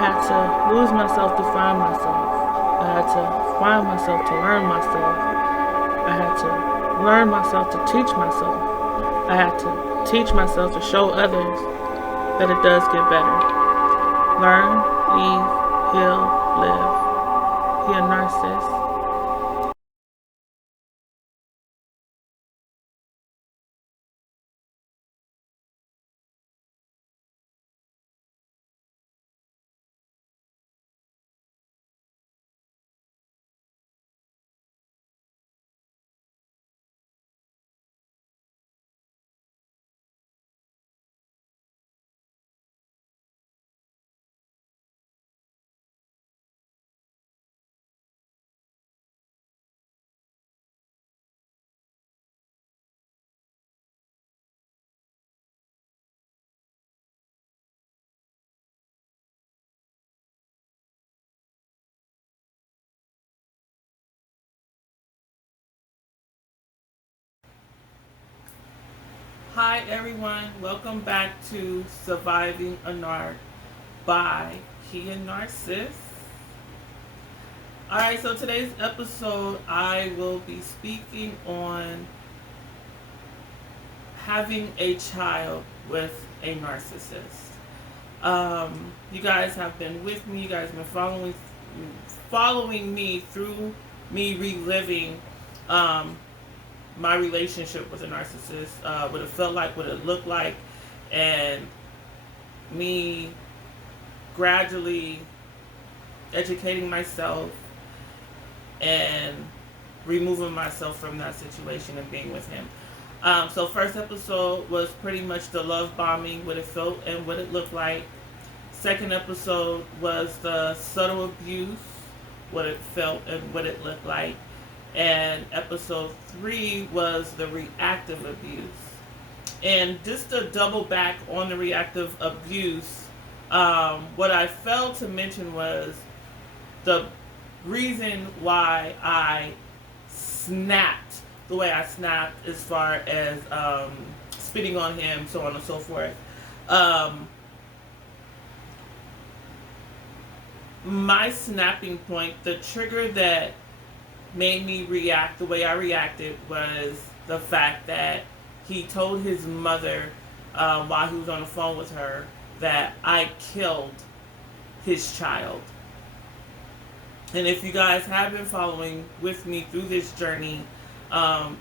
had to lose myself to find myself. I had to find myself to learn myself. I had to learn myself to teach myself. I had to teach myself to show others that it does get better. Learn, leave, heal, live. He a narcissist. Hi everyone, welcome back to Surviving a Narc by He a Narcissist. Alright, so today's episode I will be speaking on having a child with a narcissist. You guys have been with me, you guys have been following me through me reliving my relationship with a narcissist, what it felt like, what it looked like, and me gradually educating myself and removing myself from that situation and being with him. So first episode was pretty much the love bombing, what it felt and what it looked like. Second episode was the subtle abuse, what it felt and what it looked like. And episode 3 was the reactive abuse. And just to double back on the reactive abuse, what I failed to mention was the reason why I snapped the way I snapped, as far as spitting on him, so on and so forth. My snapping point, the trigger that made me react the way I reacted, was the fact that he told his mother while he was on the phone with her that I killed his child. And if you guys have been following with me through this journey,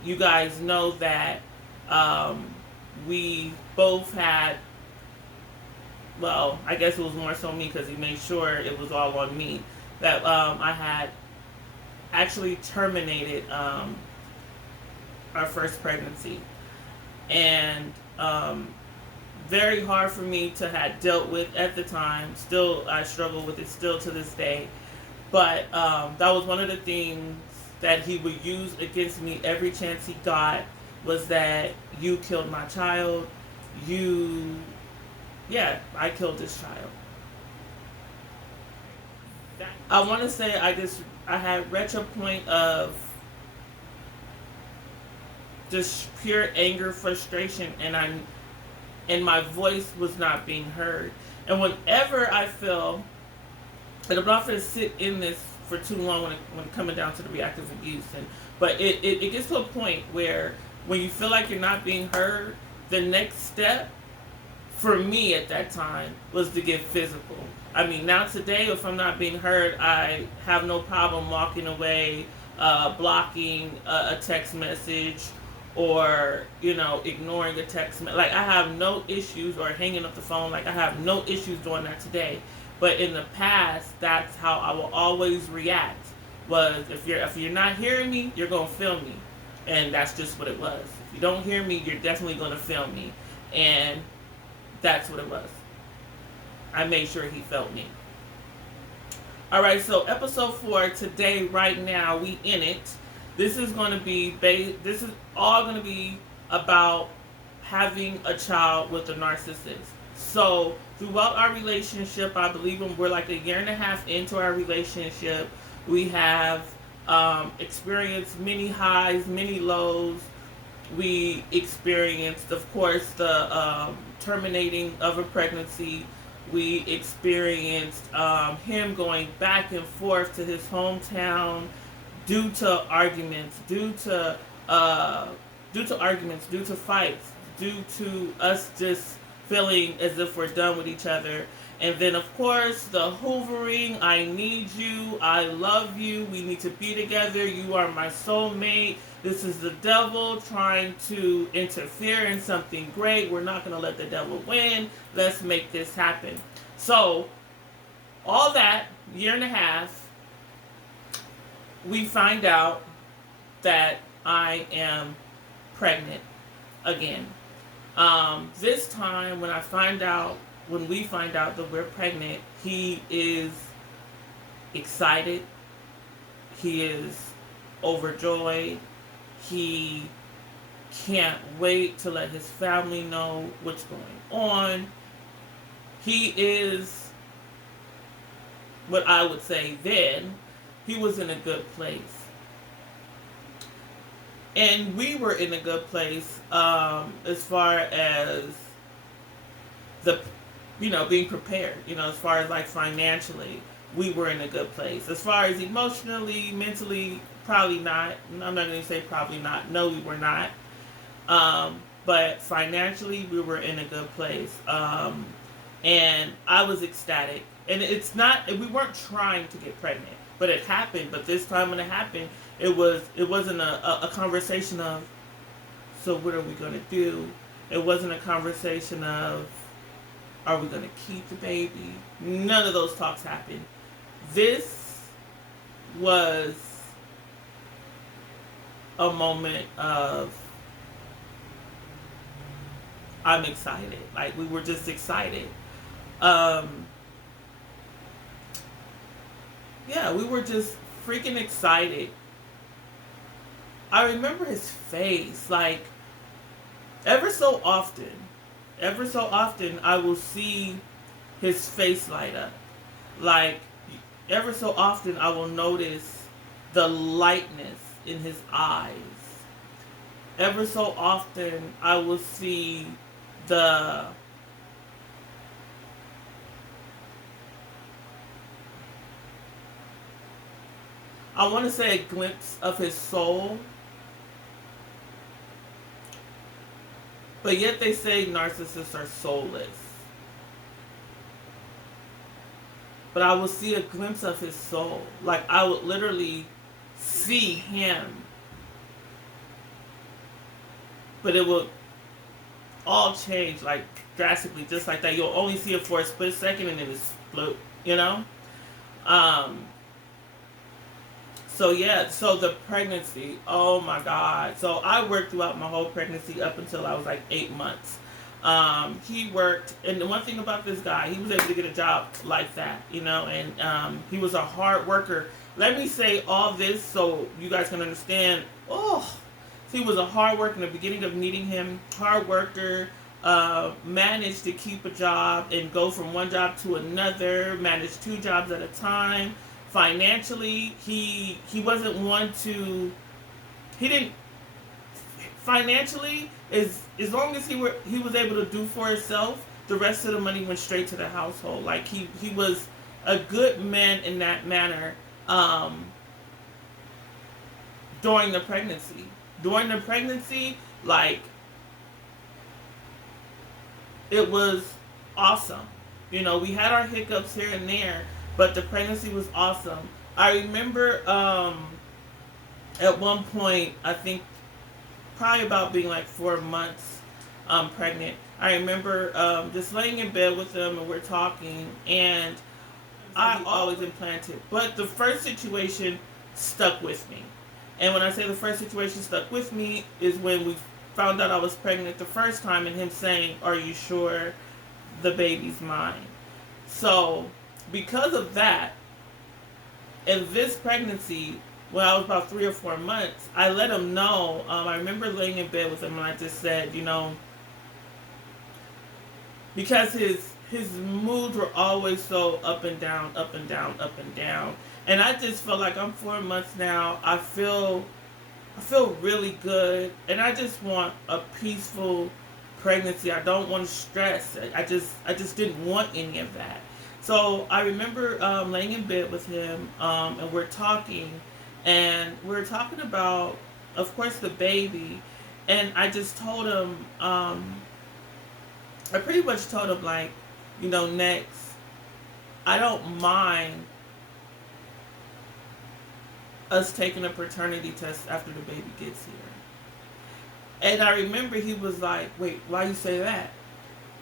you guys know that we both had, well, I guess it was more so me because he made sure it was all on me, that I had actually terminated our first pregnancy. And very hard for me to have dealt with at the time. Still, I struggle with it still to this day. But that was one of the things that he would use against me every chance he got, was that you killed my child. I killed this child. I want to say I had reached a point of just pure anger, frustration, and my voice was not being heard. And whenever I feel, and I'm not going to sit in this for too long when it coming down to the reactive abuse, but it gets to a point where when you feel like you're not being heard, the next step for me at that time was to get physical. I mean, now today, if I'm not being heard, I have no problem walking away, blocking a text message, or, ignoring a text message. Like, I have no issues, or hanging up the phone. Like, I have no issues doing that today. But in the past, that's how I will always react. Was if you're not hearing me, you're gonna feel me, and that's just what it was. If you don't hear me, you're definitely gonna feel me, and that's what it was. I made sure he felt me. All right, so episode 4 today, right now, we in it. This is going to be this is all going to be about having a child with a narcissist. So throughout our relationship, I believe when we're like a year and a half into our relationship, we have experienced many highs, many lows. We experienced, of course, the terminating of a pregnancy. We experienced him going back and forth to his hometown due to arguments, uh, due to fights, due to us just feeling as if we're done with each other. And then, of course, the hoovering. I need you. I love you. We need to be together. You are my soulmate. This is the devil trying to interfere in something great. We're not going to let the devil win. Let's make this happen. So, all that, year and a half, we find out that I am pregnant again. This time, when we find out that we're pregnant, he is excited. He is overjoyed. He can't wait to let his family know what's going on. He is, what I would say then, he was in a good place. And we were in a good place as far as the, being prepared, as far as like financially, we were in a good place. As far as emotionally, mentally, probably not. I'm not going to say probably not. No, we were not. But financially, we were in a good place. And I was ecstatic. And we weren't trying to get pregnant, but it happened. But this time when it happened, it wasn't a conversation of, so what are we going to do? It wasn't a conversation of, are we going to keep the baby? None of those talks happened. This was a moment of, I'm excited. Like, we were just excited. Yeah, we were just freaking excited. I remember his face, like, ever so often, I will see his face light up. Like, ever so often, I will notice the lightness in his eyes. Ever so often, I will see the I want to say a glimpse of his soul. But yet they say narcissists are soulless. But I will see a glimpse of his soul. Like, I would literally see him. But it will all change, like, drastically, just like that. You'll only see it for a split second and then it's blue, So yeah, so the pregnancy, oh my God. So I worked throughout my whole pregnancy up until I was like 8 months. He worked, and the one thing about this guy, he was able to get a job like that, and he was a hard worker. Let me say all this so you guys can understand. He was a hard worker in the beginning of meeting him, hard worker, managed to keep a job and go from one job to another, managed 2 jobs at a time. Financially, he wasn't one to, he didn't, financially, as long as he was able to do for himself, the rest of the money went straight to the household. Like, he was a good man in that manner during the pregnancy. During the pregnancy, like, it was awesome. We had our hiccups here and there, but the pregnancy was awesome. I remember at one point, I think probably about being like 4 months pregnant, I remember just laying in bed with him and we're talking, and I always implanted. But the first situation stuck with me. And when I say the first situation stuck with me is when we found out I was pregnant the first time and him saying, "Are you sure the baby's mine?" So because of that, in this pregnancy, when I was about 3 or 4 months, I let him know. I remember laying in bed with him and I just said, because his moods were always so up and down, up and down, up and down. And I just felt like I'm 4 months now. I feel really good. And I just want a peaceful pregnancy. I don't want to stress. I just didn't want any of that. So I remember laying in bed with him, and we're talking about, of course, the baby. And I just told him, I pretty much told him, like, next, I don't mind us taking a paternity test after the baby gets here. And I remember he was like, wait, why you say that?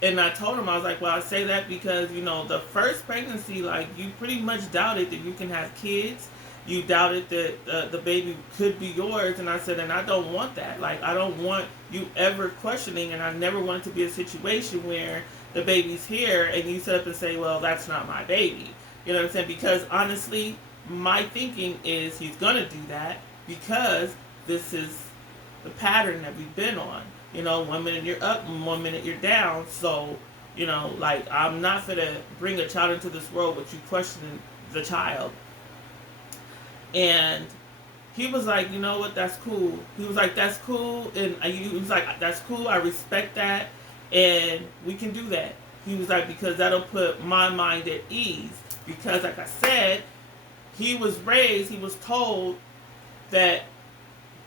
And I told him, I was like, well, I say that because, the first pregnancy, like, you pretty much doubted that you can have kids. You doubted that the baby could be yours. And I said, and I don't want that. Like, I don't want you ever questioning, and I never want it to be a situation where the baby's here and you sit up and say, well, that's not my baby. You know what I'm saying? Because honestly, my thinking is he's going to do that because this is the pattern that we've been on. 1 minute you're up and 1 minute you're down. So, like, I'm not going to bring a child into this world with you questioning the child. And he was like, you know what, that's cool. He was like, that's cool. And he was like, that's cool. I respect that. And we can do that. He was like, because that'll put my mind at ease. Because, like I said, he was told that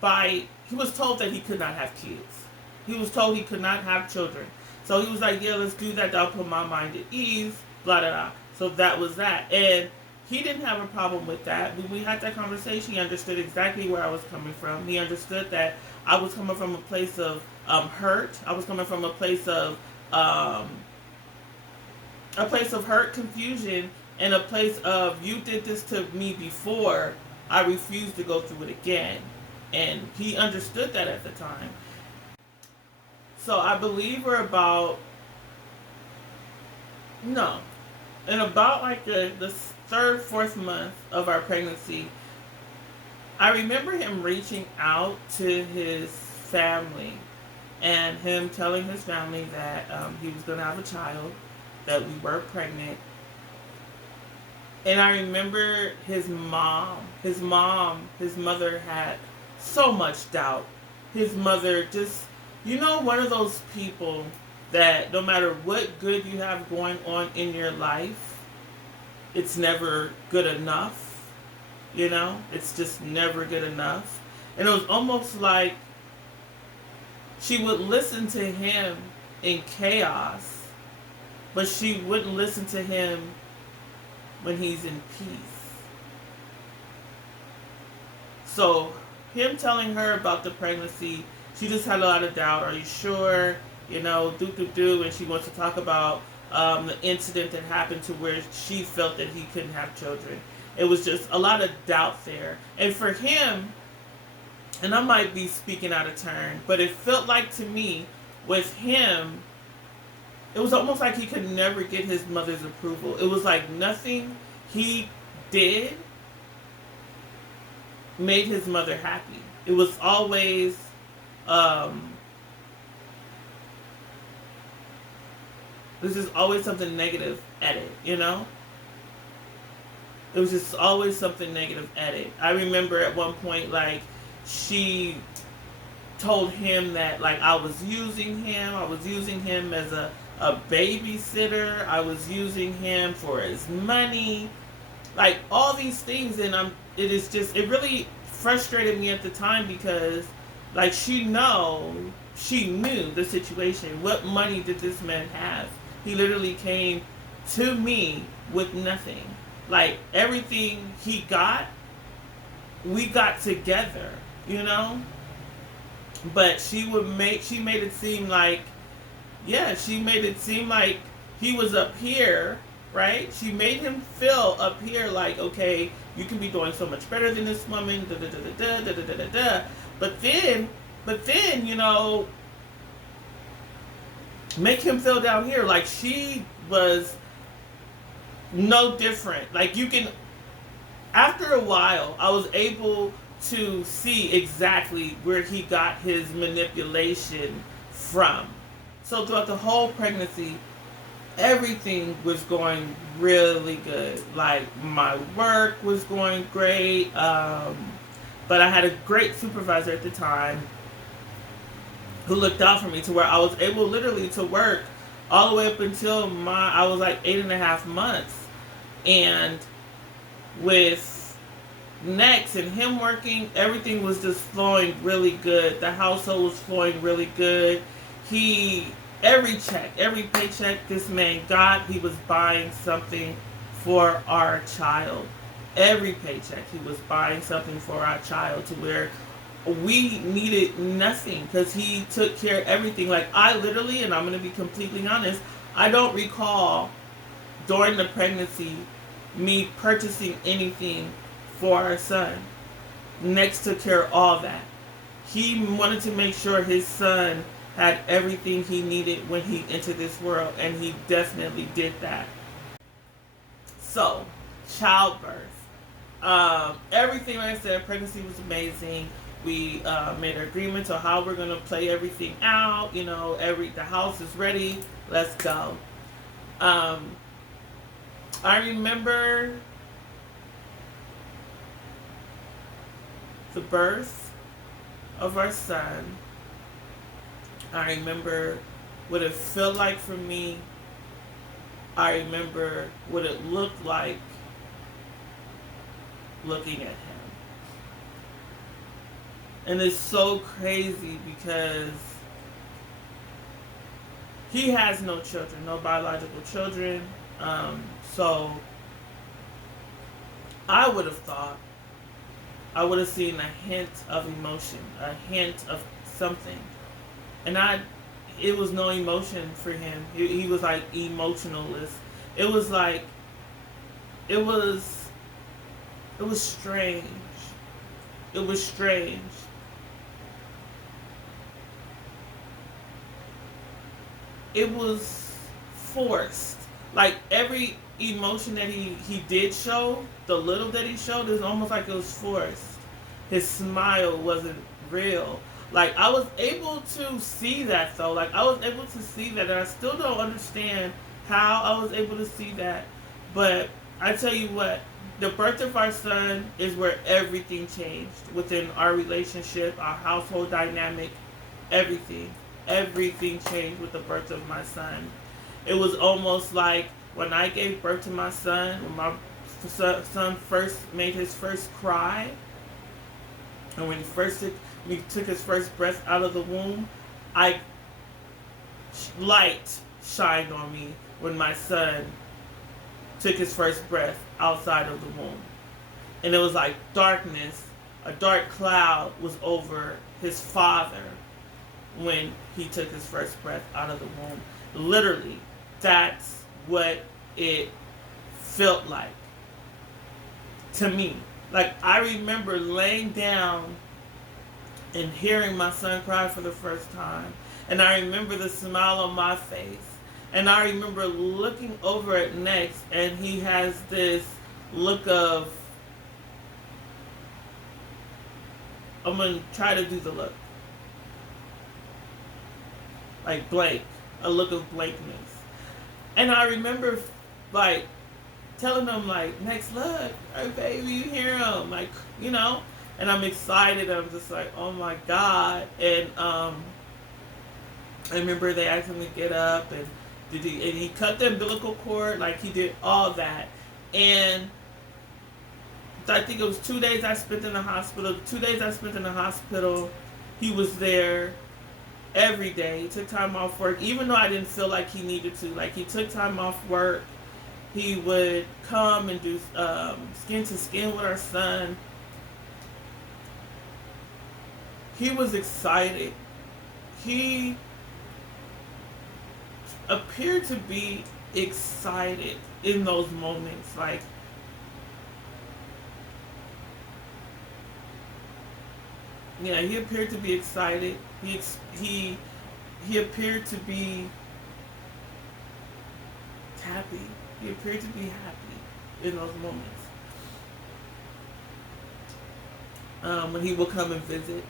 he could not have kids. He was told he could not have children. So he was like, yeah, let's do that. That'll put my mind at ease, blah, blah, blah. So that was that. And he didn't have a problem with that. When we had that conversation, he understood exactly where I was coming from. He understood that I was coming from a place of hurt. I was coming from a place of hurt, confusion, and a place of, you did this to me before, I refuse to go through it again. And he understood that at the time. So I believe we're about like the third, fourth month of our pregnancy. I remember him reaching out to his family and him telling his family that he was going to have a child, that we were pregnant. And I remember his mother had so much doubt. His mother just, one of those people that no matter what good you have going on in your life, it's never good enough. It's just never good enough. And it was almost like she would listen to him in chaos, but she wouldn't listen to him when he's in peace. So him telling her about the pregnancy, she just had a lot of doubt. Are you sure? And she wants to talk about the incident that happened to where she felt that he couldn't have children. It was just a lot of doubt there. And for him, and I might be speaking out of turn, but it felt like to me, with him, it was almost like he could never get his mother's approval. It was like nothing he did made his mother happy. It was always this is always something negative at it, It was just always something negative at it. I remember at one point, like, she told him that, like, I was using him as a babysitter. I was using him for his money. Like, all these things, and it really frustrated me at the time because, like, she knew the situation. What money did this man have? He literally came to me with nothing. Like, everything he got, we got together, But she made it seem like, he was up here, right? She made him feel up here like, okay, you can be doing so much better than this woman, da da da da da da da da da. But then, make him feel down here like she was no different. Like, after a while, I was able to see exactly where he got his manipulation from. So throughout the whole pregnancy, everything was going really good. Like, my work was going great, but I had a great supervisor at the time who looked out for me, to where I was able literally to work all the way up until I was like 8.5 months. And with Next and him working, everything was just flowing really good. The household was flowing really good. He, every check, every paycheck this man got, he was buying something for our child. Every paycheck, he was buying something for our child, to where we needed nothing, because he took care of everything. Like, I literally, and I'm going to be completely honest, I don't recall during the pregnancy me purchasing anything for our son. Next took care of all that. He wanted to make sure his son had everything he needed when he entered this world, and he definitely did that. So, childbirth. Everything, like I said, pregnancy was amazing. We made an agreement to how we're gonna play everything out. You know, the house is ready. Let's go. I remember the birth of our son. I remember what it felt like for me. I remember what it looked like looking at him. And it's so crazy because he has no children, no biological children. So I would have thought, I would have seen a hint of emotion, a hint of something. And it was no emotion for him. He was like emotionless. It was like, it was strange. It was strange. It was forced. Like, every emotion that he did show, the little that he showed, is almost like it was forced. His smile wasn't real. Like, I was able to see that, though. Like, I was able to see that, and I still don't understand how I was able to see that. But I tell you what, the birth of our son is where everything changed within our relationship, our household dynamic, everything. Everything changed with the birth of my son. It was almost like when I gave birth to my son, when my son first made his first cry, and when he took his first breath out of the womb, light shined on me when my son took his first breath outside of the womb. And it was like darkness, a dark cloud was over his father when he took his first breath out of the womb. Literally, that's what it felt like to me. Like, I remember laying down and hearing my son cry for the first time. And I remember the smile on my face. And I remember looking over at Next, and he has this look of, I'm going to try to do the look. Like blank, a look of blankness. And I remember, like, telling him, like, Next, look, hey, baby, you hear him, like, you know. And I'm excited. I'm just like, oh my God. And I remember they asked him to get up, and he cut the umbilical cord, like, he did all that. And I think it was 2 days I spent in the hospital. 2 days I spent in the hospital, he was there every day. He took time off work, even though I didn't feel like he needed to. Like, he took time off work. He would come and do skin to skin with our son. He was excited. He appeared to be excited in those moments. Like, yeah, he appeared to be excited. He appeared to be happy. He appeared to be happy in those moments. When he would come and visit.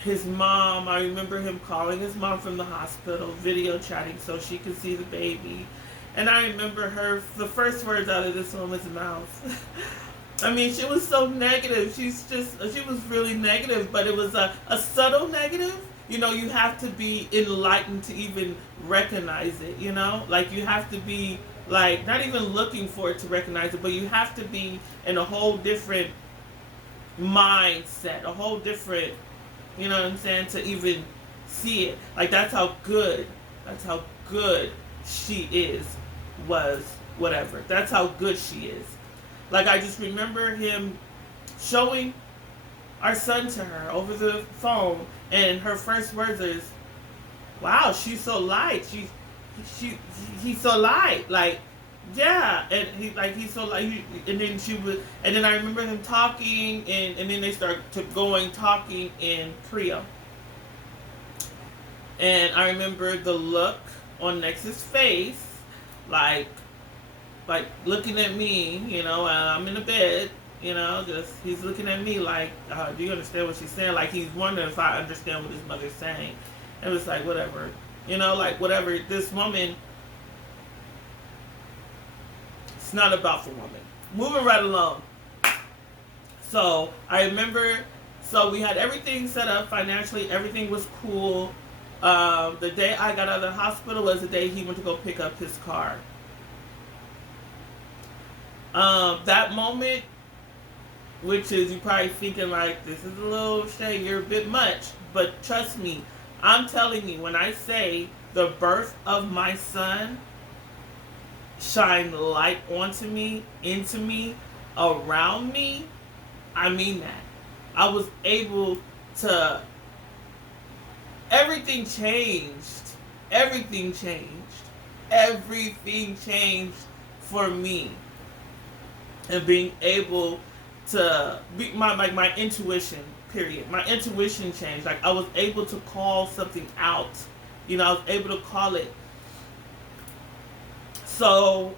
His mom, I remember him calling his mom from the hospital, video chatting so she could see the baby. And I remember the first words out of this woman's mouth I mean, she was so negative. She was really negative, but it was a subtle negative. You know, you have to be enlightened to even recognize it, you know? Like, you have to be, like, not even looking for it to recognize it, but you have to be in a whole different mindset, a whole different, you know what I'm saying, to even see it. Like, that's how good she was, whatever. That's how good she is. Like, I just remember him showing our son to her over the phone, and her first words is, "Wow, she's so light. He's so light." Like, yeah, and he's so light. And then and then I remember him talking, and then they start talking in Creole, and I remember the look on Nex's face, like looking at me, you know, I'm in the bed, you know, just, he's looking at me like, do you understand what she's saying? Like, he's wondering if I understand what his mother's saying. And it's like, whatever, you know, like, whatever. This woman, it's not about the woman. Moving right along. So, I remember, so we had everything set up financially, everything was cool. The day I got out of the hospital was the day he went to go pick up his car. That moment, which is, you probably thinking like, this is a little shade, you're a bit much, but trust me, I'm telling you, when I say the birth of my son shined light onto me, into me, around me, I mean that. I was able to, everything changed. Everything changed. Everything changed for me. And being able to be my intuition, period. My intuition changed. Like, I was able to call something out. You know, I was able to call it. So,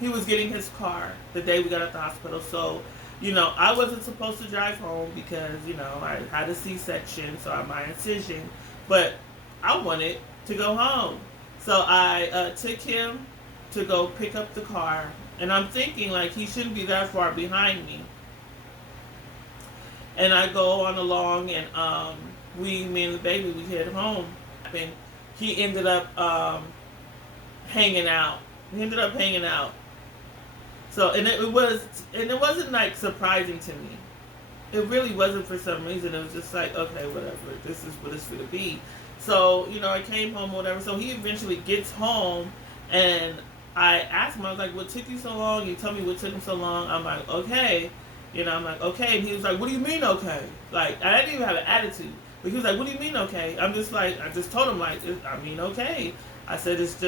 he was getting his car the day we got at the hospital. So, you know, I wasn't supposed to drive home because, you know, I had a C-section, so I had my incision. But I wanted to go home. So I took him to go pick up the car. And I'm thinking, like, he shouldn't be that far behind me. And I go on along, and me and the baby, we head home. And he ended up hanging out. So, and it wasn't like surprising to me. It really wasn't for some reason. It was just like, okay, whatever. This is what it's going to be. So, you know, I came home, whatever. So he eventually gets home, and I asked him, I was like, what took you so long? You told me what took him so long. I'm like, okay. You know, I'm like, okay. And he was like, what do you mean, okay? Like, I didn't even have an attitude. But he was like, what do you mean, okay? I'm just like, I just told him, like, I mean, okay. I said, it's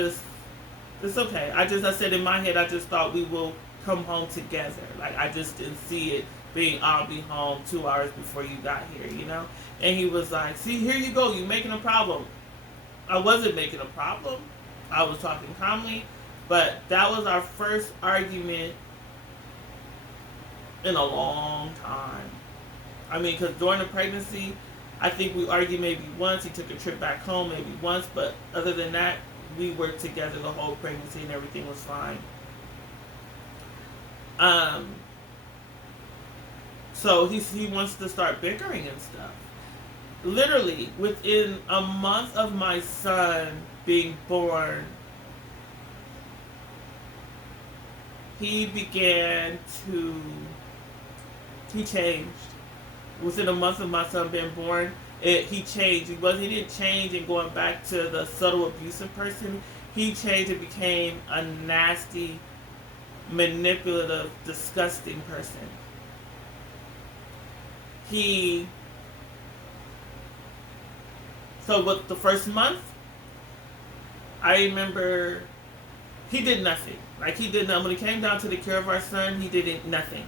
okay. I said in my head, I just thought we will come home together. Like, I just didn't see it being, I'll be home 2 hours before you got here, you know? And he was like, see, here you go. You're making a problem. I wasn't making a problem. I was talking calmly. But that was our first argument in a long time. I mean, because during the pregnancy, I think we argued maybe once. He took a trip back home maybe once. But other than that, we worked together the whole pregnancy and everything was fine. So he wants to start bickering and stuff. Literally, within a month of my son being born, he changed. Within a month of my son being born, he changed. He didn't change and going back to the subtle abusive person. He changed and became a nasty, manipulative, disgusting person. So with the first month, I remember he did nothing. Like, he did nothing. When it came down to the care of our son, he did nothing.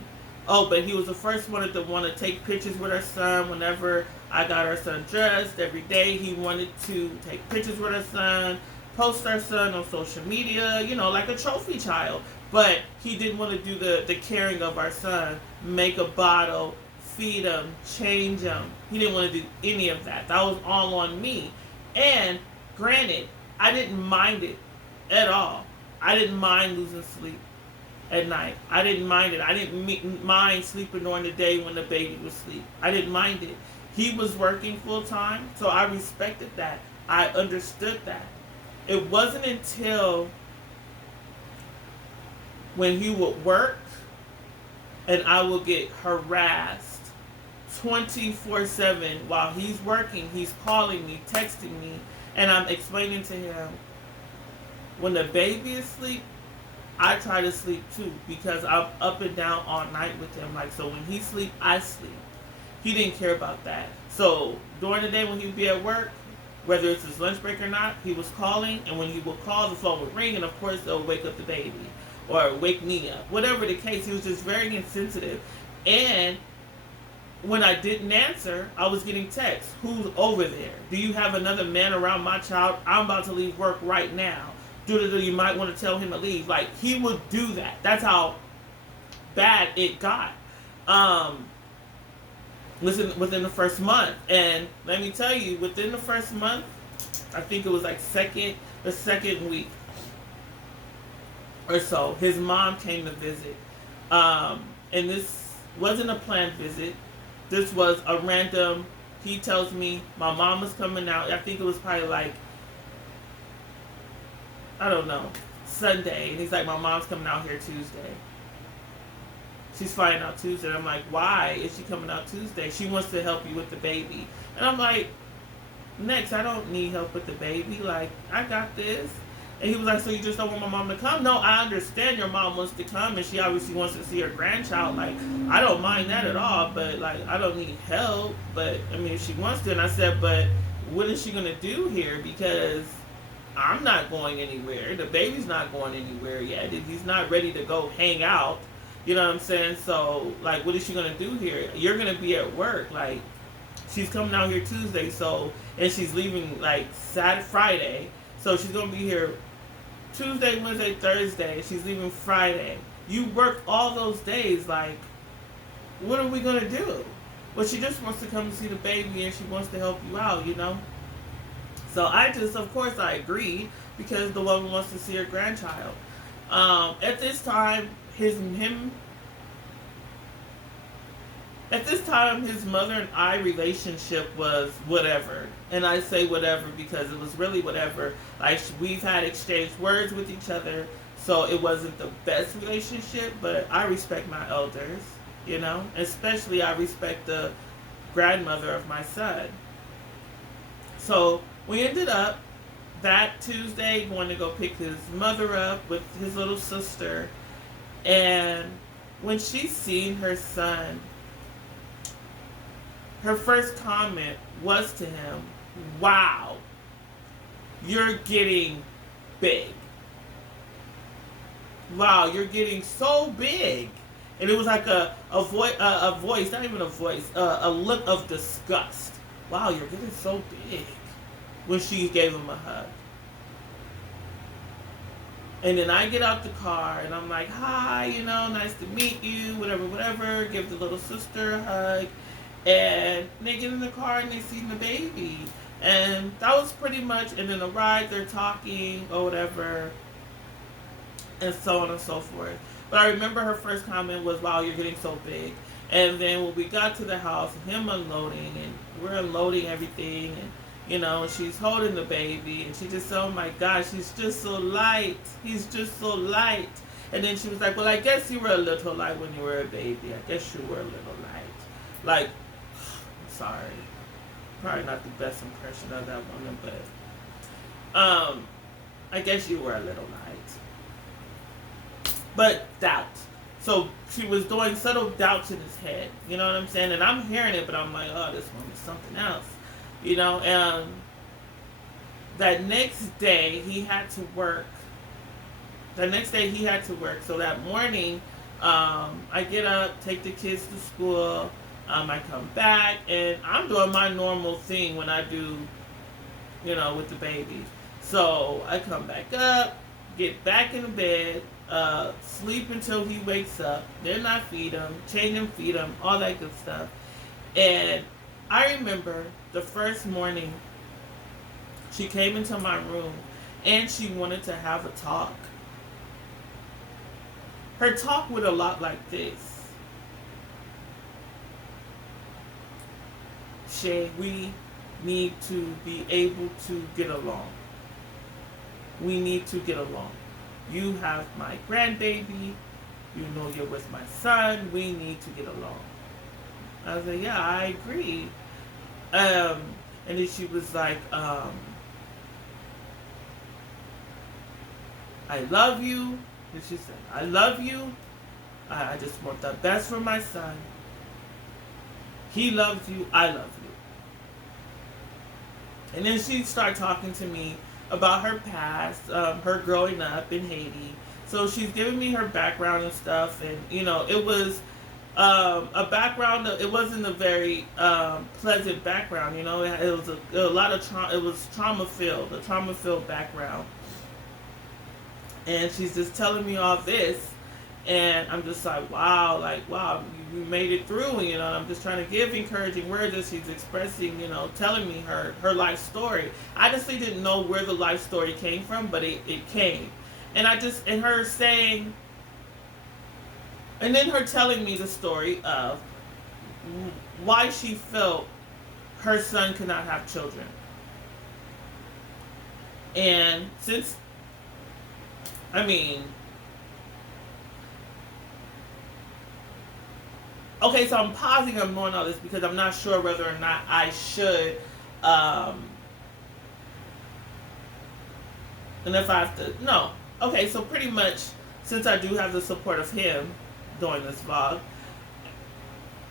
Oh, but he was the first one to want to take pictures with our son. Whenever I got our son dressed, every day he wanted to take pictures with our son, post our son on social media, you know, like a trophy child. But he didn't want to do the caring of our son, make a bottle, feed him, change him. He didn't want to do any of that. That was all on me. And granted, I didn't mind it at all. I didn't mind losing sleep. at night. I didn't mind it. I didn't mind sleeping during the day when the baby was asleep. I didn't mind it. He was working full time, so I respected that. I understood that. It wasn't until when he would work and I would get harassed 24/7 while he's working. He's calling me, texting me, and I'm explaining to him, when the baby is asleep, I try to sleep too because I'm up and down all night with him. Like, so when he sleep, I sleep. He didn't care about that. So during the day when he'd be at work, whether it's his lunch break or not, he was calling, and when he would call, the phone would ring, and of course they'll wake up the baby or wake me up. Whatever the case, he was just very insensitive. And when I didn't answer, I was getting texts. Who's over there? Do you have another man around my child? I'm about to leave work right now. You might want to tell him to leave. Like, he would do that. That's how bad it got. Within the first month. And let me tell you, within the first month, I think it was like the second week or so, his mom came to visit. And this wasn't a planned visit. This was a random, he tells me my mom was coming out. I think it was probably like, I don't know, Sunday. And he's like, my mom's coming out here Tuesday. She's flying out Tuesday. And I'm like, why is she coming out Tuesday? She wants to help you with the baby. And I'm like, next, I don't need help with the baby. Like, I got this. And he was like, so you just don't want my mom to come? No, I understand your mom wants to come, and she obviously wants to see her grandchild. Like, I don't mind that at all, but, like, I don't need help. But, I mean, if she wants to. And I said, but what is she going to do here? Because I'm not going anywhere. The baby's not going anywhere yet. He's not ready to go hang out. You know what I'm saying? So, like, what is she going to do here? You're going to be at work. Like, she's coming out here Tuesday, so, and she's leaving, like, Friday. So she's going to be here Tuesday, Wednesday, Thursday. She's leaving Friday. You work all those days. Like, what are we going to do? Well, she just wants to come and see the baby, and she wants to help you out, you know? So of course I agreed, because the woman wants to see her grandchild. At this time, his mother and I relationship was whatever. And I say whatever because it was really whatever. Like, we've had exchanged words with each other, so it wasn't the best relationship, but I respect my elders, you know? Especially I respect the grandmother of my son. So we ended up that Tuesday going to go pick his mother up with his little sister. And when she seen her son, her first comment was to him, wow, you're getting big. Wow, you're getting so big. And it was like a voice, not even a voice, a look of disgust. Wow, you're getting so big. When she gave him a hug. And then I get out the car and I'm like, hi, you know, nice to meet you, whatever. Give the little sister a hug. And they get in the car and they see the baby. And that was pretty much, and then the ride, they're talking or whatever. And so on and so forth. But I remember her first comment was, wow, you're getting so big. And then when we got to the house, him unloading, and we're unloading everything, and you know, she's holding the baby, and she just said, oh my gosh, he's just so light. He's just so light. And then she was like, well, I guess you were a little light when you were a baby. I guess you were a little light. Like, I'm sorry. Probably not the best impression of that woman, but I guess you were a little light. But doubt. So she was doing subtle doubts in his head. You know what I'm saying? And I'm hearing it, but I'm like, oh, this woman's something else. You know, and that next day he had to work. So that morning, I get up, take the kids to school. I come back, and I'm doing my normal thing when I do, you know, with the baby. So I come back up, get back in the bed, sleep until he wakes up. Then I feed him, change him, feed him, all that good stuff. And I remember the first morning she came into my room and she wanted to have a talk. Her talk went a lot like this. Shay, we need to be able to get along. We need to get along. You have my grandbaby. You know you're with my son. We need to get along. I was like, yeah, I agree. And then she was like, I love you. And she said, I love you. I just want the best for my son. He loves you. I love you. And then she started talking to me about her past, her growing up in Haiti. So she's giving me her background and stuff. And, you know, it was a background. It wasn't a very pleasant background. You know, it was a lot of trauma. It was trauma-filled, a trauma-filled background. And she's just telling me all this. And I'm just like, wow, you made it through, you know. I'm just trying to give encouraging words as she's expressing, you know, telling me her life story. I honestly didn't know where the life story came from, but it came. And her saying, and then her telling me the story of why she felt her son could not have children. And since, okay, so I'm pausing, I'm knowing all this because I'm not sure whether or not I should, and if I have to, no. Okay, so pretty much, since I do have the support of him doing this vlog,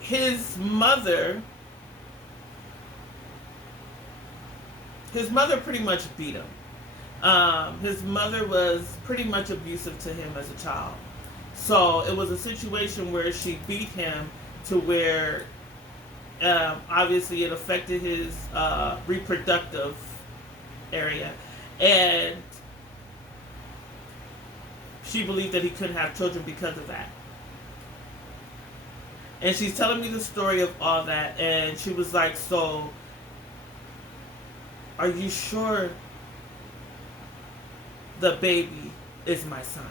his mother pretty much beat him. His mother was pretty much abusive to him as a child. So it was a situation where she beat him to where obviously it affected his reproductive area. And she believed that he couldn't have children because of that. And she's telling me the story of all that. And she was like, so, are you sure the baby is my son's?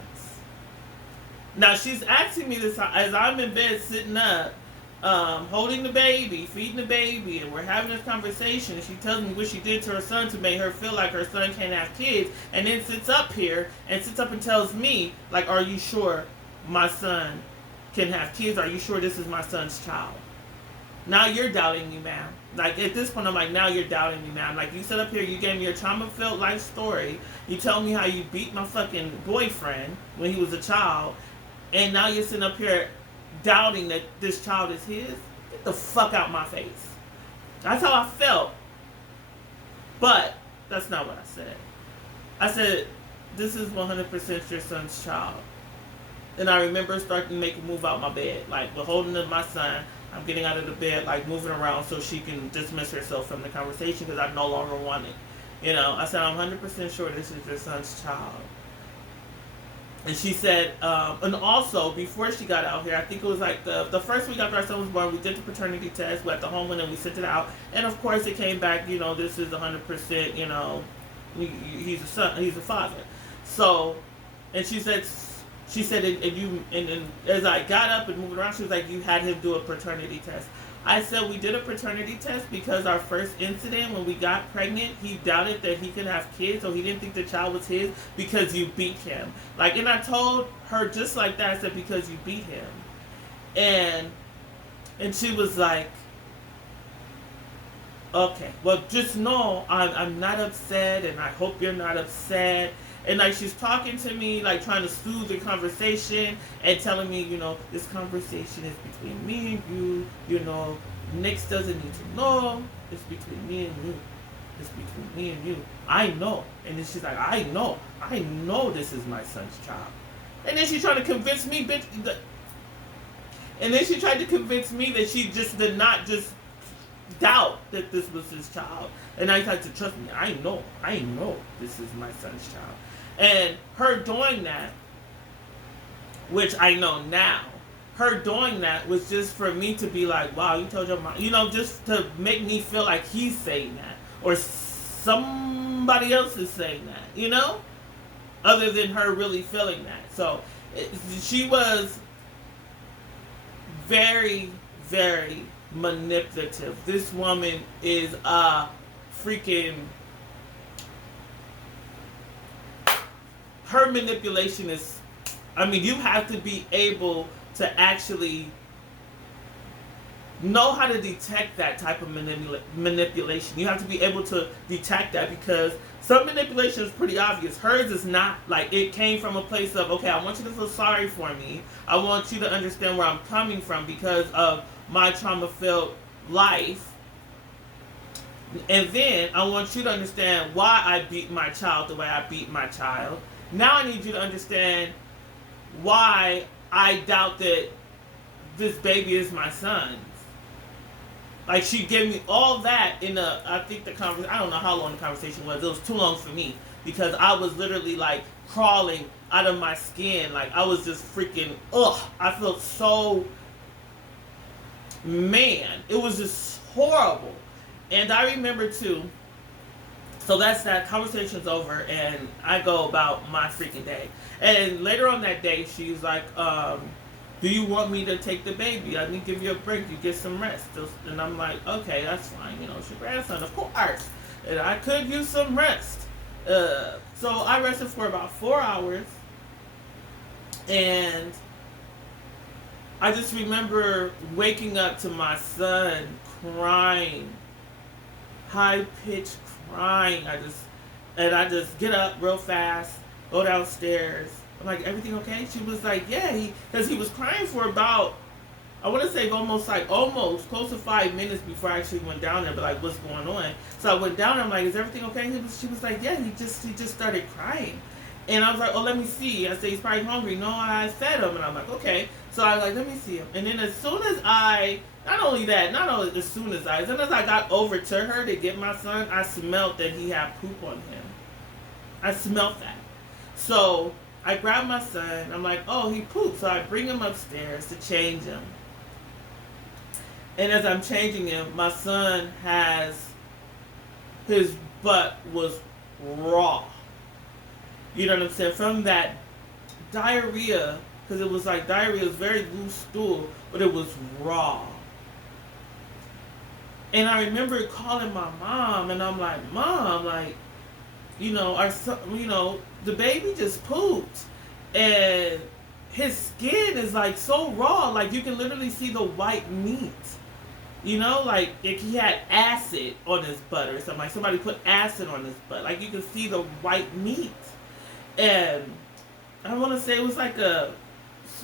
Now she's asking me this as I'm in bed sitting up, holding the baby, feeding the baby, and we're having this conversation. And she tells me what she did to her son to make her feel like her son can't have kids, and then sits up and tells me, like, are you sure my son can have kids? Are you sure this is my son's child? Now you're doubting me, ma'am. Like, at this point, I'm like, now you're doubting me, ma'am. Like, you sit up here, you gave me your trauma-filled life story. You tell me how you beat my fucking boyfriend when he was a child. And now you're sitting up here doubting that this child is his? Get the fuck out my face. That's how I felt. But that's not what I said. I said, this is 100% your son's child. And I remember starting to make a move out my bed. Like, we're holding my son. I'm getting out of the bed, like, moving around so she can dismiss herself from the conversation because I no longer want it. You know, I said, I'm 100% sure this is your son's child. And she said, and also, before she got out here, I think it was like the first week after our son was born, we did the paternity test. We at the home and then we sent it out. And of course, it came back, you know, this is 100%, you know, he's a son, he's a father. So, and she said, and as I got up and moved around, she was like, you had him do a paternity test. I said, we did a paternity test because our first incident, when we got pregnant, he doubted that he could have kids, so he didn't think the child was his because you beat him. Like, and I told her just like that, I said, because you beat him. And she was like, okay, well, just know I'm not upset, and I hope you're not upset. And, like, she's talking to me, like, trying to soothe the conversation and telling me, you know, this conversation is between me and you. You know, Nix doesn't need to know. It's between me and you. It's between me and you. I know. And then she's like, I know this is my son's child. And then she's trying to convince me, bitch. And then she tried to convince me that she just did not just doubt that this was his child. And I had to trust me. I know this is my son's child. And her doing that, which I know now, her doing that was just for me to be like, wow, you told your mom, you know, just to make me feel like he's saying that, or somebody else is saying that, you know, other than her really feeling that. So She was very, very manipulative. This woman is a freaking. Her manipulation is. I mean, you have to be able to actually know how to detect that type of manipulation. You have to be able to detect that, because some manipulation is pretty obvious. Hers is not. Like, it came from a place of, okay, I want you to feel sorry for me. I want you to understand where I'm coming from because of my trauma-filled life. And then I want you to understand why I beat my child the way I beat my child. Now I need you to understand why I doubt that this baby is my son's. Like, she gave me all that in a, I think the conversation, I don't know how long the conversation was. It was too long for me because I was literally like crawling out of my skin. Like, I was just freaking, I felt so, man, it was just horrible. And I remember too, so that conversation's over and I go about my freaking day. And later on that day, she's like, do you want me to take the baby? I need to give you a break. You get some rest. And I'm like, okay, that's fine. You know, it's your grandson, of course. And I could use some rest. So I rested for about 4 hours. And I just remember waking up to my son crying. High-pitched crying. I just get up real fast, go downstairs. I'm like, everything okay? She was like, yeah, because he was crying for about, I want to say almost close to 5 minutes before I actually went down there, but like, what's going on? So I went down there, I'm like, is everything okay? She was like, yeah, he just started crying. And I was like, oh, let me see. I said, he's probably hungry. No, I fed him. And I'm like, okay. So I was like, let me see him. And then as soon as as soon as I got over to her to get my son, I smelled that he had poop on him. I smelled that. So I grab my son. I'm like, oh, he pooped. So I bring him upstairs to change him. And as I'm changing him, my son his butt was raw. You know what I'm saying? From that diarrhea, because it was like diarrhea, it was very loose stool, but it was raw. And I remember calling my mom, and I'm like, Mom, like, you know, our son, you know, the baby just pooped, and his skin is like so raw, like you can literally see the white meat. You know, like if he had acid on his butt or something, like somebody put acid on his butt, like you can see the white meat. And I want to say it was like a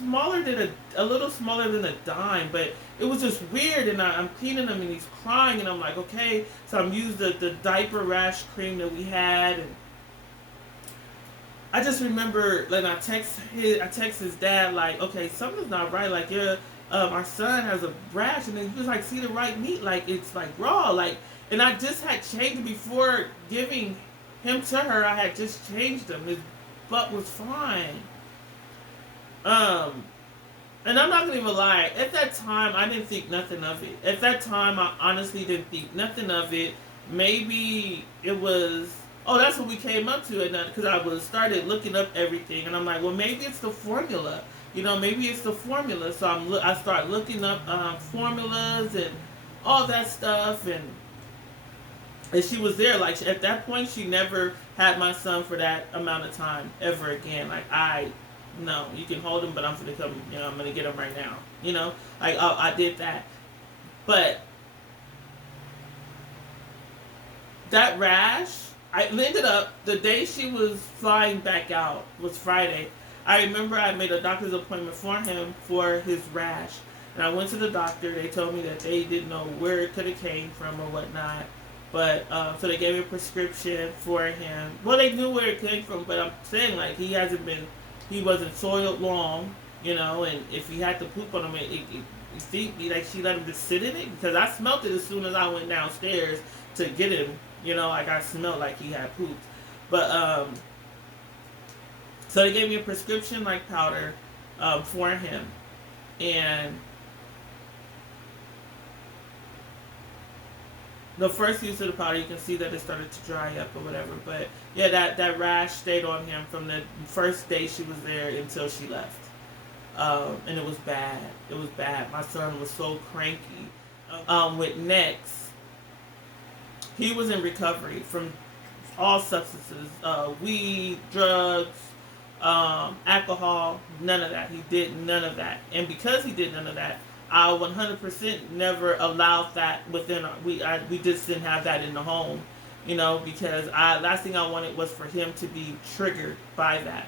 little smaller than a dime, but it was just weird. And I'm cleaning him and he's crying, and I'm like, okay. So I'm using the diaper rash cream that we had, and I just remember like I text his dad like, okay, something's not right. Like our son has a rash, and then you just like see the right meat, like it's like raw, like. And I just had changed before giving him to her. I had just changed him. His butt was fine. And I'm not gonna even lie. At that time, I didn't think nothing of it. At that time, I honestly didn't think nothing of it. Maybe it was. Oh, that's what we came up to, and because I started looking up everything, and I'm like, well, maybe it's the formula. You know, maybe it's the formula. So I start looking up formulas and all that stuff, and she was there. Like at that point, she never had my son for that amount of time ever again. Like no, you can hold him, but I'm gonna come. You know, I'm gonna get him right now. You know, like I did that, but that rash. I ended up the day she was flying back out was Friday. I remember I made a doctor's appointment for him for his rash, and I went to the doctor. They told me that they didn't know where it could have came from or whatnot. But, so they gave me a prescription for him. Well, they knew where it came from, but I'm saying, like, he wasn't soiled long, you know, and if he had to poop on him, she let him just sit in it, because I smelled it as soon as I went downstairs to get him, you know, like, I smelled like he had pooped. But, so they gave me a prescription, like, powder, for him, and the first use of the powder, you can see that it started to dry up or whatever. But yeah, that rash stayed on him from the first day she was there until she left. And it was bad. It was bad. My son was so cranky. With Next, he was in recovery from all substances, weed, drugs, alcohol, none of that. He did none of that. And because he did none of that, I 100% never allowed that within we just didn't have that in the home, because last thing I wanted was for him to be triggered by that.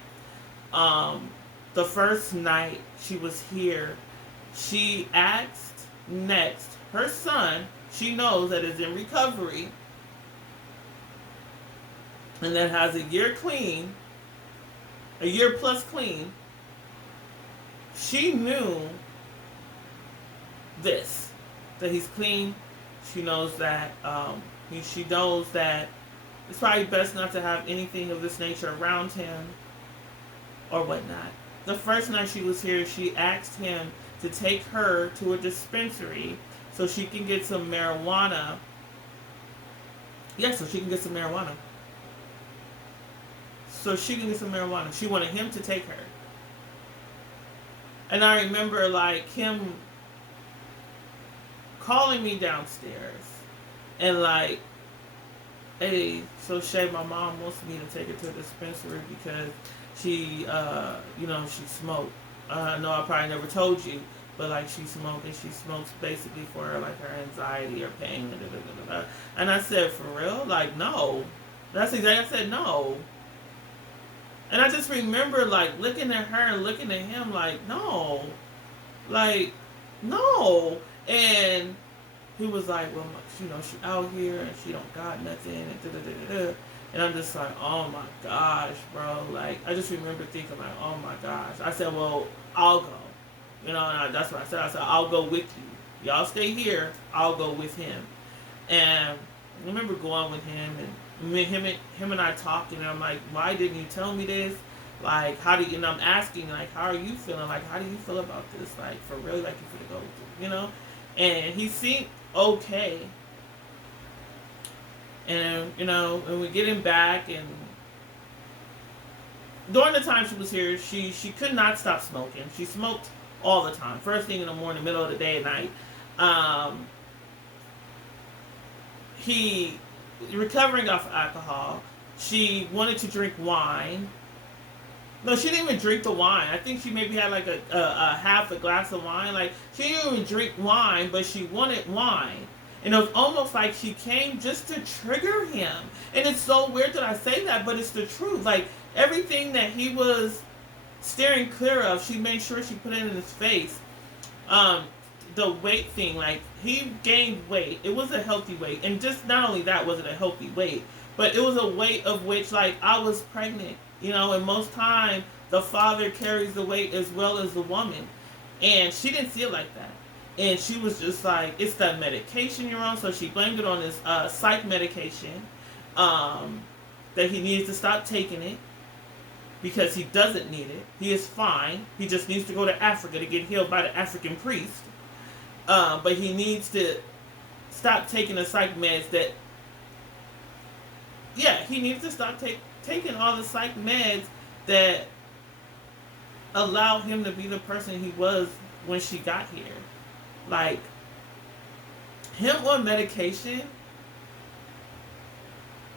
The first night she was here, she asked Next, her son, she knows that is in recovery and that has a year plus clean. She knew this, that he's clean. She knows that she knows that it's probably best not to have anything of this nature around him or whatnot. The first night she was here, she asked him to take her to a dispensary so she can get some marijuana. Yes, so she can get some marijuana. She wanted him to take her. And I remember him calling me downstairs and hey, so Shay, my mom wants me to take her to the dispensary because she smoked. I know I probably never told you, but she smoked, and she smokes basically for her anxiety or pain. And I said, for real? No. That's exactly, I said, no. And I just remember looking at her and looking at him no. No. And he was well, she out here and she don't got nothing and da-da-da-da-da. And I'm just oh my gosh, bro. I just remember thinking oh my gosh. I said, well, I'll go. And that's what I said. I said, I'll go with you. Y'all stay here. I'll go with him. And I remember going with him, and him and I talking, and I'm why didn't you tell me this? How do you, and I'm asking, how are you feeling? How do you feel about this? For real, you feel to go, And he seemed okay. And, when we get him back, and during the time she was here, she could not stop smoking. She smoked all the time. First thing in the morning, middle of the day, at night. He, recovering off alcohol, she wanted to drink wine. No, she didn't even drink the wine. I think she maybe had a half a glass of wine. She didn't even drink wine, but she wanted wine. And it was almost she came just to trigger him. And it's so weird that I say that, but it's the truth. Everything that he was steering clear of, she made sure she put it in his face. The weight thing, he gained weight. It was a healthy weight. And just not only that was it a healthy weight, but it was a weight of which, I was pregnant. And most time, the father carries the weight as well as the woman. And she didn't see it like that. And she was just it's that medication you're on. So she blamed it on his psych medication, that he needs to stop taking it because he doesn't need it. He is fine. He just needs to go to Africa to get healed by the African priest. But he needs to stop taking the psych meds that... Yeah, he needs to stop taking all the psych meds that allow him to be the person he was when she got here. Him on medication,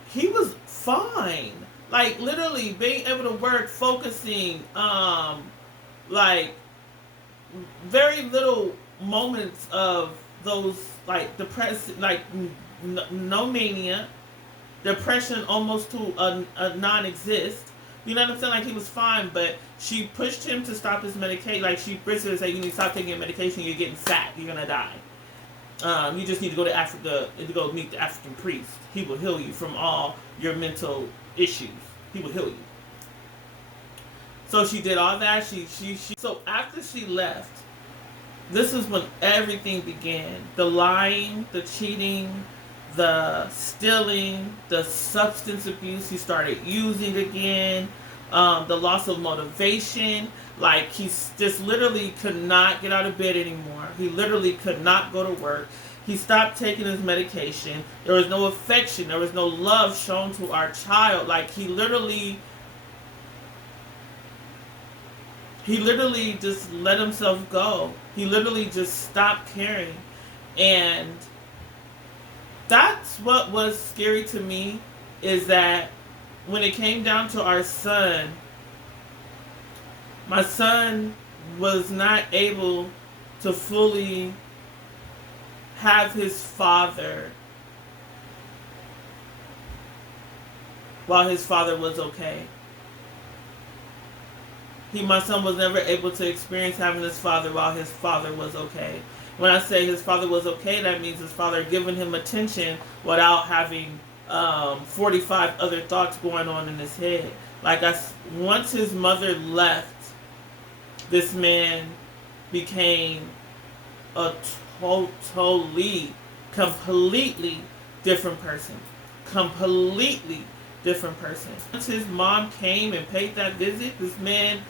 he was fine. Literally being able to work, focusing, very little moments of those, depressed, no mania, depression almost to a non-exist. You know what I'm saying? He was fine, but she pushed him to stop his medication. She basically said, you need to stop taking your medication, you're getting fat, you're going to die. You just need to go to Africa to go meet the African priest. He will heal you from all your mental issues. He will heal you. So she did all that. So after she left, this is when everything began. The lying, the cheating, the stealing, the substance abuse. He started using again. The loss of motivation. He just literally could not get out of bed anymore. He literally could not go to work. He stopped taking his medication. There was no affection. There was no love shown to our child. Like, he literally just let himself go. He literally just stopped caring. And that's what was scary to me, is that when it came down to our son, my son was not able to fully have his father while his father was okay. My son was never able to experience having his father while his father was okay. When I say his father was okay, that means his father giving him attention without having 45 other thoughts going on in his head. Like, once his mother left, this man became a completely different person. Completely different person. Once his mom came and paid that visit, this man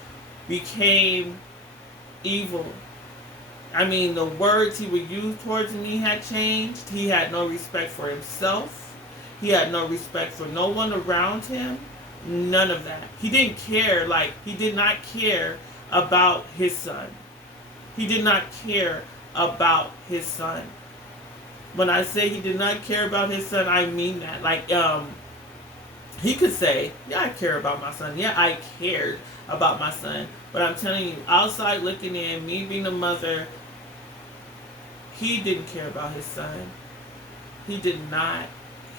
became evil. I mean, the words he would use towards me had changed. He had no respect for himself. He had no respect for no one around him. None of that. He didn't care. Like, he did not care about his son. He did not care about his son. When I say he did not care about his son, I mean that. Like, he could say, yeah, I care about my son. Yeah, I cared about my son. But I'm telling you, outside looking in, me being a mother, he didn't care about his son. He did not.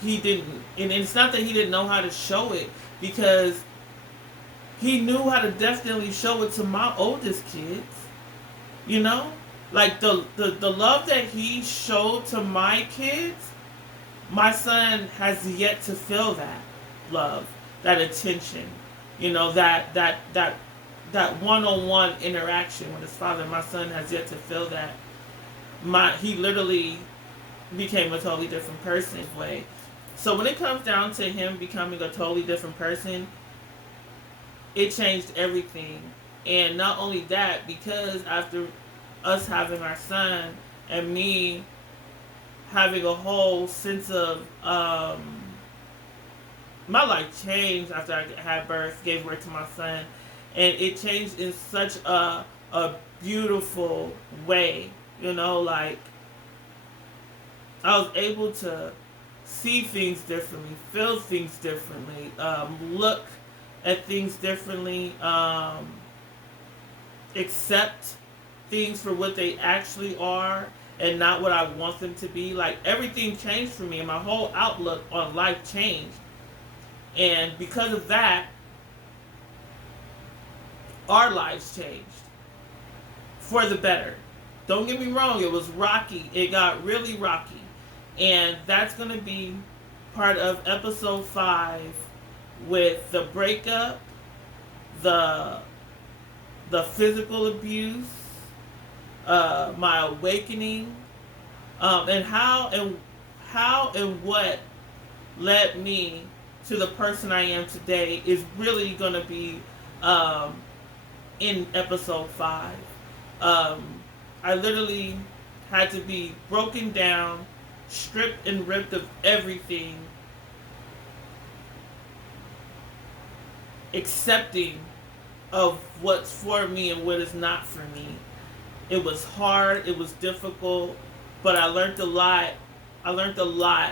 He didn't. And it's not that he didn't know how to show it, because he knew how to definitely show it to my oldest kids. You know? Like, the love that he showed to my kids, my son has yet to feel that love, that attention, you know, that one-on-one interaction with his father. My son has yet to feel that. He literally became a totally different person. Way. So when it comes down to him becoming a totally different person, it changed everything. And not only that, because after us having our son and me having a whole sense of my life changed after I had birth, gave birth to my son, and it changed in such a beautiful way. You know, like, I was able to see things differently, feel things differently, look at things differently, accept things for what they actually are and not what I want them to be. Like, everything changed for me, and my whole outlook on life changed. And because of that, our lives changed for the better. Don't get me wrong, it was rocky. It got really rocky. And that's going to be part of episode 5 with the breakup, the physical abuse, my awakening, and how and what led me to the person I am today is really going to be in episode 5. I literally had to be broken down, stripped and ripped of everything, accepting of what's for me and what is not for me. It was hard, it was difficult, but I learned a lot. I learned a lot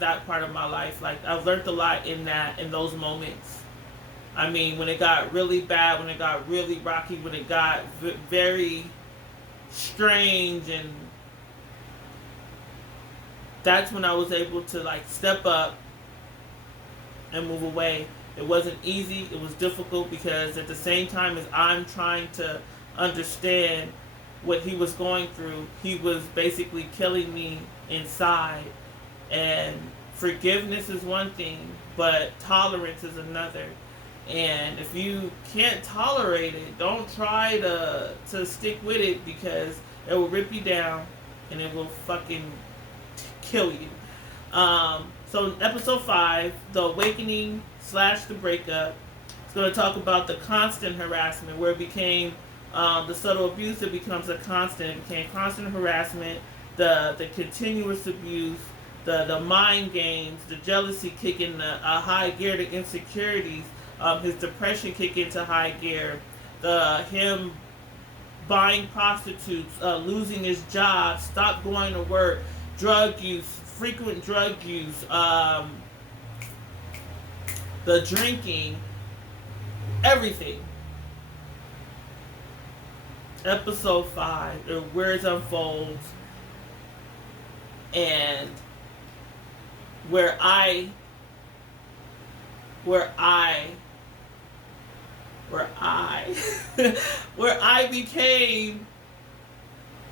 that part of my life. Like, I learned a lot in those moments. I mean, when it got really bad, when it got really rocky, when it got very strange, and that's when I was able to, like, step up and move away. It wasn't easy. It was difficult, because at the same time as I'm trying to understand what he was going through, he was basically killing me inside. And forgiveness is one thing, but tolerance is another. And if you can't tolerate it, don't try to stick with it, because it will rip you down and it will fucking kill you. So in episode 5, the awakening / the breakup, it's going to talk about the constant harassment, where it became The subtle abuse that becomes a constant. It became constant harassment, the continuous abuse, the mind games, the jealousy kick in a high gear, the insecurities, his depression kick into high gear, him buying prostitutes, losing his job, stop going to work, drug use, frequent drug use, the drinking, everything. Episode 5, where it unfolds, and where I where I became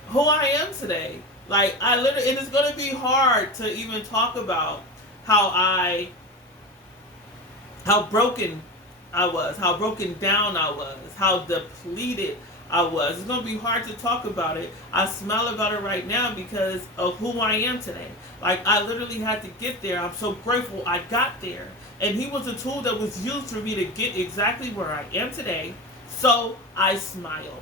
who I am today. Like, I literally, and it's gonna be hard to even talk about how broken I was, how broken down I was, how depleted I was. It's going to be hard to talk about it. I smile about it right now because of who I am today. Like, I literally had to get there. I'm so grateful I got there. And he was a tool that was used for me to get exactly where I am today. So I smile.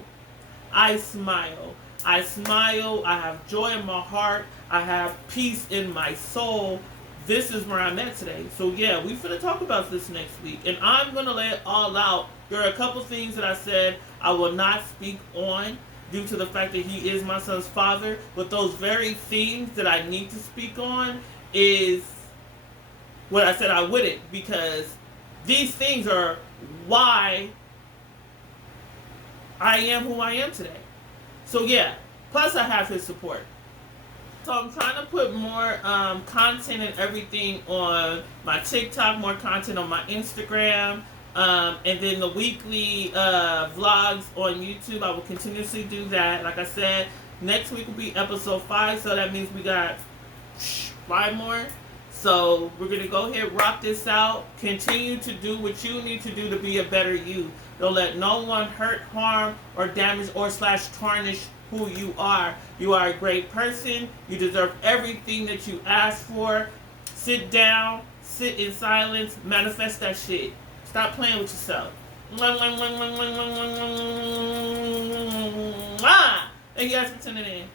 I smile. I smile. I have joy in my heart. I have peace in my soul. This is where I'm at today. So yeah, we're going to talk about this next week. And I'm going to lay it all out. There are a couple things that I said I will not speak on due to the fact that he is my son's father. But those very things that I need to speak on is what I said I wouldn't. Because these things are why I am who I am today. So yeah, plus I have his support. So I'm trying to put more content and everything on my TikTok, more content on my Instagram, and then the weekly vlogs on YouTube. I will continuously do that. Like I said, next week will be episode 5, so that means we got 5 more. So we're going to go ahead, rock this out, continue to do what you need to do to be a better you. Don't let no one hurt, harm, or damage or / tarnish who you are. You are a great person. You deserve everything that you ask for. Sit down, sit in silence, manifest that shit. Stop playing with yourself. Thank you guys for tuning in.